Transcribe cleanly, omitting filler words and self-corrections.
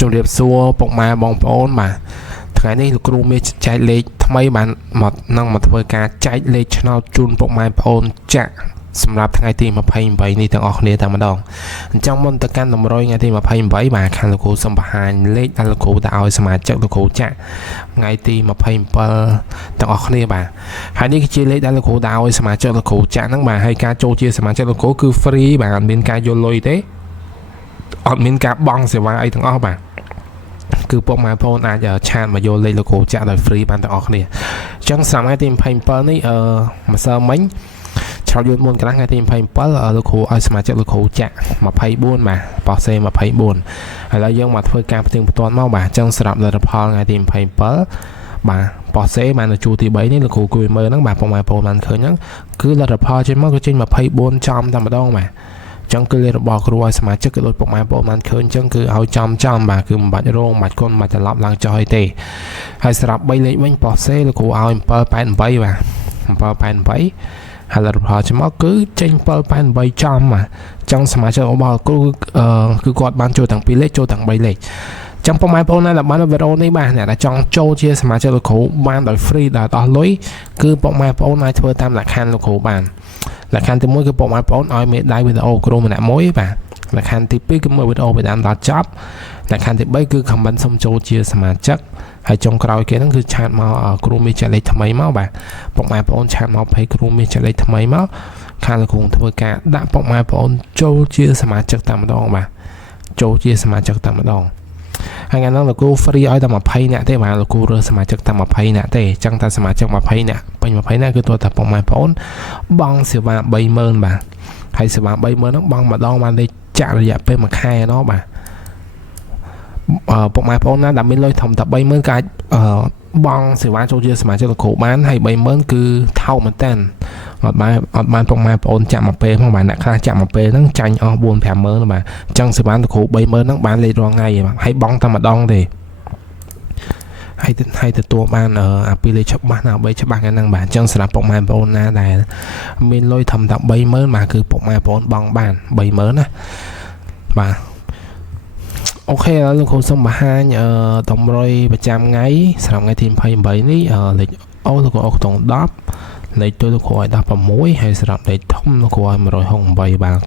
ជំរាបសួរពុកម៉ែបងប្អូនបាទថ្ងៃនេះលោកគ្រូមានចែកលេខថ្មីបានមកនឹងមកធ្វើការចែកលេខឆ្នោតជូនពុកម៉ែបងប្អូនចាក់សម្រាប់ថ្ងៃទី28នេះទាំងអស់គ្នាតែម្ដងអញ្ចឹងមុនទៅកាន់តម្រុយថ្ងៃទី28បាទខាងលោកគ្រូសូមបង្ហាញលេខដែលលោកគ្រូដាក់ឲ្យសមាជិកលោកគ្រូចាក់ថ្ងៃទី27ទាំងអស់គ្នាបាទហើយនេះគឺជាលេខដែលលោកគ្រូដាក់ឲ្យសមាជិកលោកគ្រូចាក់ហ្នឹងបាទហើយការចូលជាសមាជិកលោកគ្រូគឺ free បាទអត់មានការយកលុយទេអត់មានការបង់សេវាអីទាំងអស់បាទគឺពុកម៉ែបងប្អូនអាចឆាតមកយកលេខលោកគ្រូចាក់ដោយ free បានទាំងអស់គ្នាអញ្ចឹងសម្រាប់ថ្ងៃទី27នេះម្សិលមិញឆ្លងយន្តមុនកន្លះថ្ងៃទី27លោកគ្រូឲ្យសមាជិកលោកគ្រូចាក់24បាទប៉ោះសេ24ឥឡូវយើងមកធ្វើការផ្ទៀងផ្ទាត់មកបាទអញ្ចឹងសម្រាប់លទ្ធផលថ្ងៃទី27បាទប៉ោះសេបានទៅជួរទី3នេះលោកគ្រូគួយមើលហ្នឹងបាទពុកម៉ែបងប្អូនបានឃើញហ្នឹងគឺលទ្ធផលចេញមកគឺចេញ24ចំតែម្ដងបាទចឹងគឺលេខរបស់គ្រូឲ្យសមាជិកគឺដូចពុកម៉ែបងប្អូនបានឃើញចឹងគឺឲ្យចំបាទគឺមិនបាច់រងមិនបាច់គុណមិនបាច់ត្រឡប់ឡើងចុះអីទេហើយសម្រាប់3លេខវិញប៉ោះសេលោកគ្រូឲ្យ788បាទ788ហើយលទ្ធផលចេញមកគឺចេញ788ចំបាទចឹងសមាជិករបស់គ្រូគឺគាត់បានចូលទាំង2លេខចូលទាំង3លេខចឹងពុកម៉ែបងប្អូនដែលបានវីដេអូនេះបាទអ្នកដែលចង់ចូលជាសមាជិកលោកគ្រូបានដោយ free ដែលអស់លុយគឺពុកម៉ែបងប្អូនអាចធ្វើតាមលក្ខខណ្ឌលោកគ្រូបានលក្ខខណ្ឌទី1គឺពុកម៉ែបងប្អូនឲ្យមេដៃវីដេអូគ្រូម្នាក់មួយបាទលក្ខខណ្ឌទី2គឺមើលវីដេអូពីដើមដល់ចប់លក្ខខណ្ឌទី3គឺ comment សុំចូលជាសមាជិកហើយចុងក្រោយគេហ្នឹងគឺឆាតមកគ្រូមានចែកលេខថ្មីមកបាទពុកម៉ែបងប្អូនឆាតមកភ័យគ្រូមានចែកលេខថ្មីមកខាងលោកគ្រូធ្វើការដាក់ពុកម៉ែបងប្អូនចូលជាសមាជិកតែម្ដងបាទចូលជាសមាជិកតែម្ដងហើយថ្ងៃហ្នឹងលោកគ្រូ free ឲ្យតែ20នាក់ទេបាទលោកគ្រូរើសសមាជិកតែ20នាក់ទេអញ្ចឹងតែសមាជិក20នាក់ពេញ20នាក់គឺទោះតែពុកម៉ែបងប្អូនបង់សេវា30000បាទហើយសេវា30000ហ្នឹងបង់ម្ដងបានលេខចាក់រយៈពេល1ខែណោះបាទពុកម៉ែបងប្អូនណាដែលមានលុយធំតែ30000ក៏អាចបង់សេវាចូលជាសមាជិកលោកគ្រូបានហើយ30000គឺថោកមែនតើអត់បានពុកម៉ែបងប្អូនចាក់មួយពេលផងបាទអ្នកខ្លះចាក់មួយពេលហ្នឹងចាញ់អស់ 4-50000 បាទអញ្ចឹងសេវាលោកគ្រូ30000ហ្នឹងបានលេខរាល់ថ្ងៃបាទហើយបង់តែម្ដងទេហើយទទួលបានអាពីលេខច្បាស់ណា3ច្បាស់ហ្នឹងបាទអញ្ចឹងសម្រាប់ពុកម៉ែបងប្អូនណាដែលមានលុយធំតែ30000បាទគឺពុកម៉ែបងប្អូនបង់បាន30000ណាបាទអូខេឥឡូវលោកគ្រូសូមបង្ហាញតម្រុយប្រចាំថ្ងៃសម្រាប់ថ្ងៃទី28នេះលេខអូលោកគ្រូអុកខ្ទង់10លេខទូលោកគ្រូឲ្យ16ហើយសម្រាប់លេខធំលោកគ្រូឲ្យ168បាទ